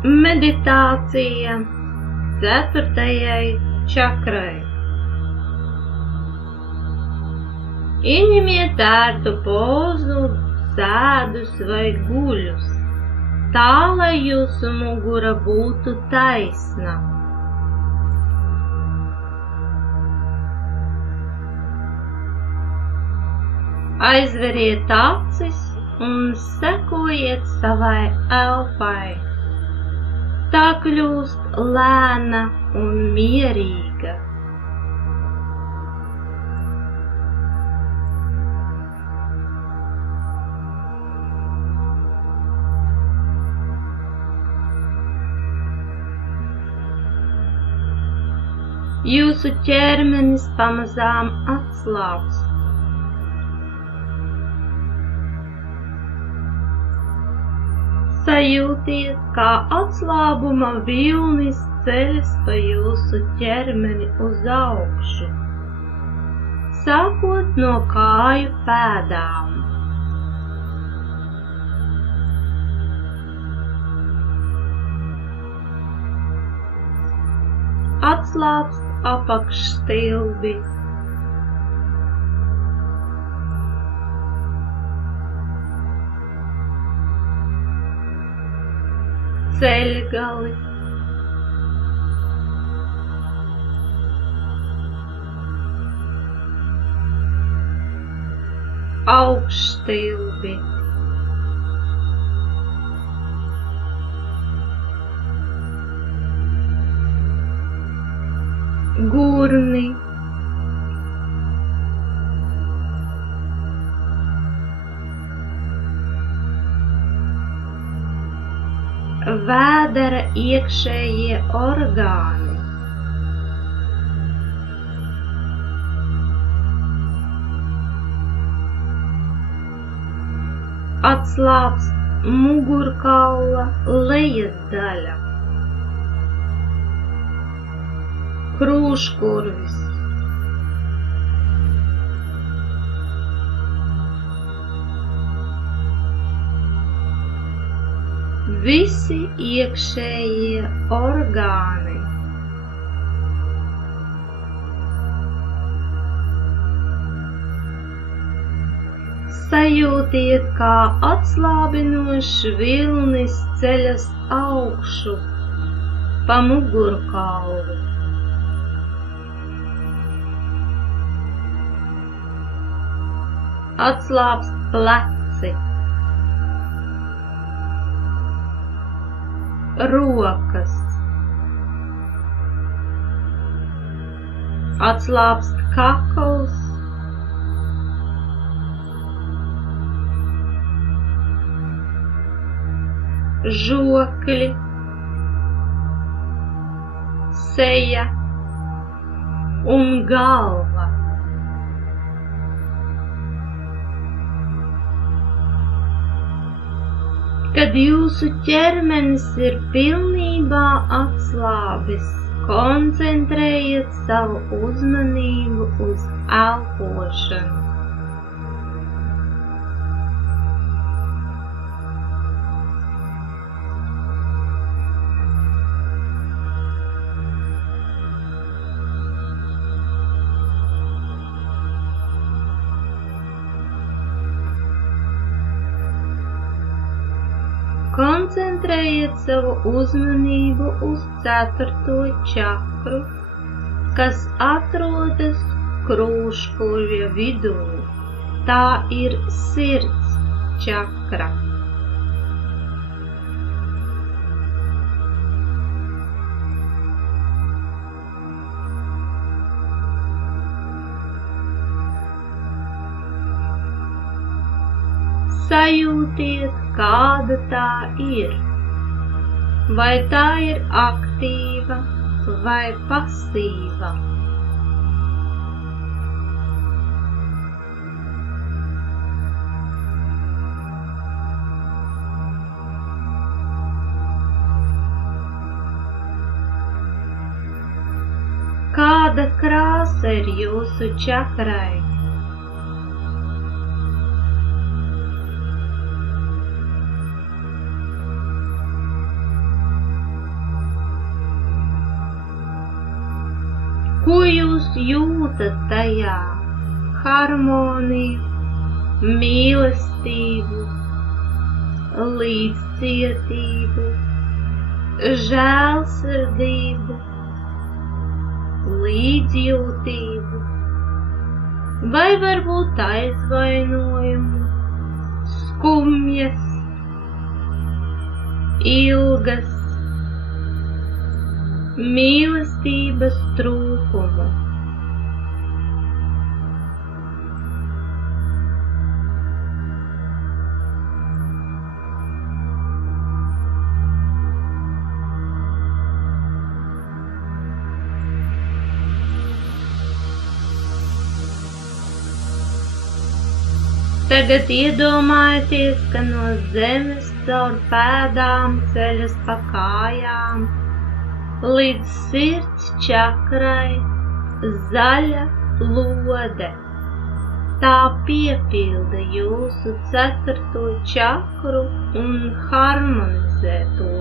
Meditācija 4. čakrai. Ieņemiet ērtu pozu, sēdus vai guļus, tā, lai jūsu mugura būtu taisna. Aizveriet acis un sekojiet savai elpai. Tā kļūst lēna un mierīga. Jūsu ķermenis pamazām atslābst. Sajūtiet, kā atslābuma vilnis ceļas pa jūsu ķermeni uz augšu, sākot no kāju pēdām. Atslābst apakšstilbi. Ceļgali. Augšstilbi. Gurni. Vēdera iekšējie orgāni. Atslābst mugurkaula lejas daļa. Krūškurvis. Visi iekšējie orgāni. Sajūtiet, kā atslābinošs vilnis ceļas augšu pa mugurkaulu. Atslābst pleci. Rokas. Atslābst kakls. Žokļi. Seja un galva. Kad jūsu ķermenis ir pilnībā atslābis, koncentrējiet savu uzmanību uz elpošanu. Koncentrējiet savu uzmanību uz 4. čakru, kas atrodas krūškurvja vidū. Tā ir sirds čakra. Sajūtiet, kāda tā ir. Vai tā ir aktīva vai pasīva? Kāda krāsa ir jūsu čakrai? jūs jūtat tajā harmoniju, mīlestību, līdzcietību, žēlsirdību, līdzjūtību, vai varbūt aizvainojumu, skumjas, ilgas, mīlestības trūkumu. Tagad iedomājieties, ka no zemes caur pēdām ceļas pa kājām līdz sirds čakrai zaļa lode. Tā piepilda jūsu 4. čakru un harmonizē to.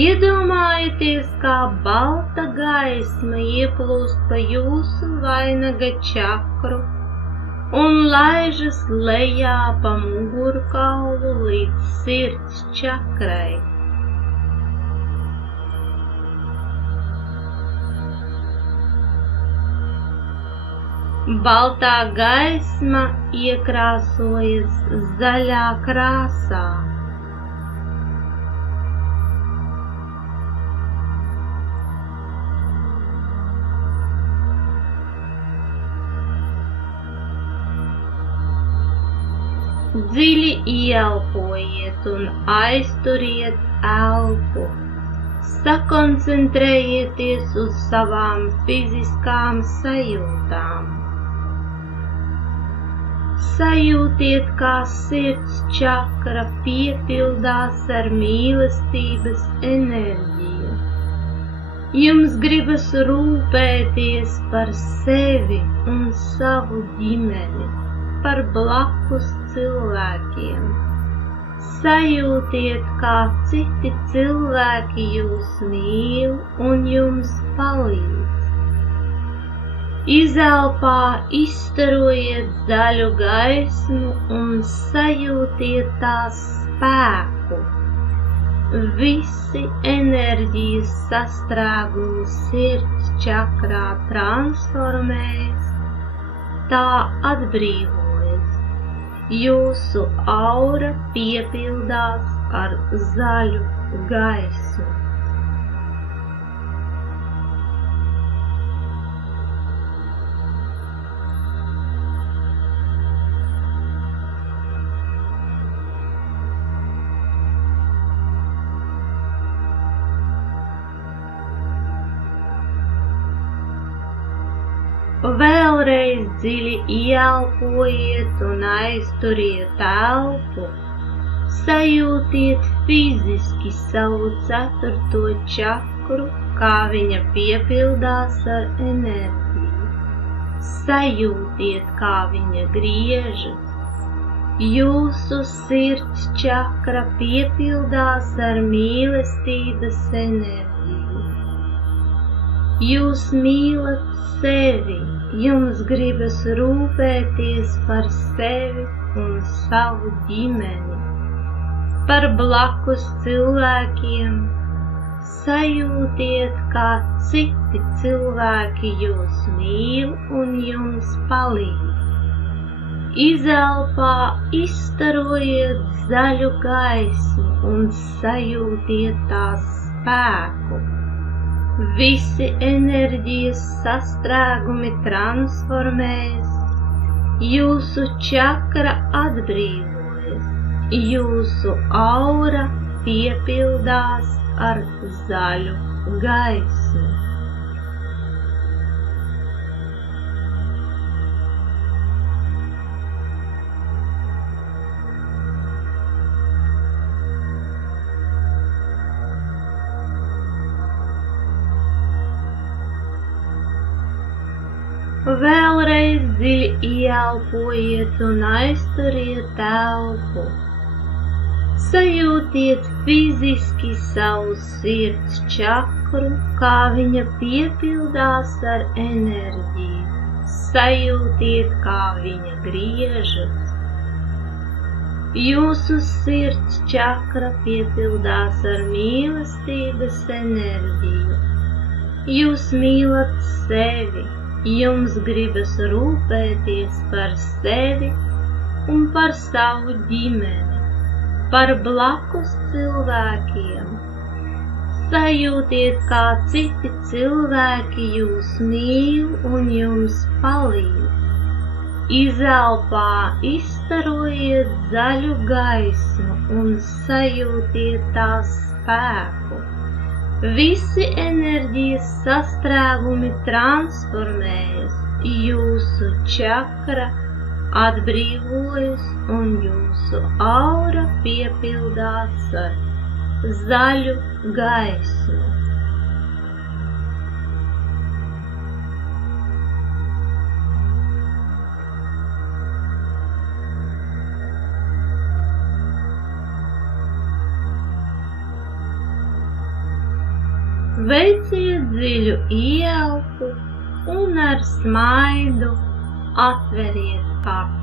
Iedomājieties, kā balta gaisma ieplūst pa jūsu vainaga čakru un laižas lejā pa mugurkaulu līdz sirds čakrai. Baltā gaisma iekrāsojas zaļā krāsā. Dziļi ieelpojiet un aizturiet elpu. Sakoncentrējieties uz savām fiziskām sajūtām. Sajūtiet, kā sirds čakra piepildās ar mīlestības enerģiju. Jums gribas rūpēties par sevi un savu ģimeni, par blakus cilvēkiem. Sajūtiet, kā citi cilvēki jūs mīl un jums palīdz. Izelpā izstarojiet zaļu gaismu un sajūtiet tās spēku. Visi enerģijas sastrēgumi sirds čakrā transformējas, tā atbrīvojas. Jūsu aura piepildās ar zaļu gaismu. Vēlreiz dziļi ieelpojiet un aizturiet elpu. Sajūtiet fiziski savu 4. čakru, kā viņa piepildās ar enerģiju. Sajūtiet, kā viņa griežas. Jūsu sirds čakra piepildās ar mīlestības enerģiju. Jūs mīlat sevi, jums gribas rūpēties par sevi un savu ģimeni, par blakus cilvēkiem. Sajūtiet, kā citi cilvēki jūs mīl un jums palīdz. Izelpā izstarojiet zaļu gaismu un sajūtiet tās spēku. Visi enerģijas sastrēgumi transformējas, jūsu čakra atbrīvojas, jūsu aura piepildās ar zaļu gaismu. Vēlreiz dziļi ieelpojiet un aizturiet elpu. Sajūtiet fiziski savu sirds čakru, kā viņa piepildās ar enerģiju. Sajūtiet, kā viņa griežas. Jūsu sirds čakra piepildās ar mīlestības enerģiju. Jūs mīlat sevi, jums gribas rūpēties par sevi un par savu ģimeni, par blakus cilvēkiem. Sajūtiet, kā citi cilvēki jūs mīl un jums palīdz. Izelpā izstarojiet zaļu gaismu un sajūtiet tās spēku. Visi enerģijas sastrēgumi transformējas, jūsu čakra atbrīvojas un jūsu aura piepildās ar zaļu gaismu. Veiciet dziļu ieelpu un ar smaidu atveriet kaklu.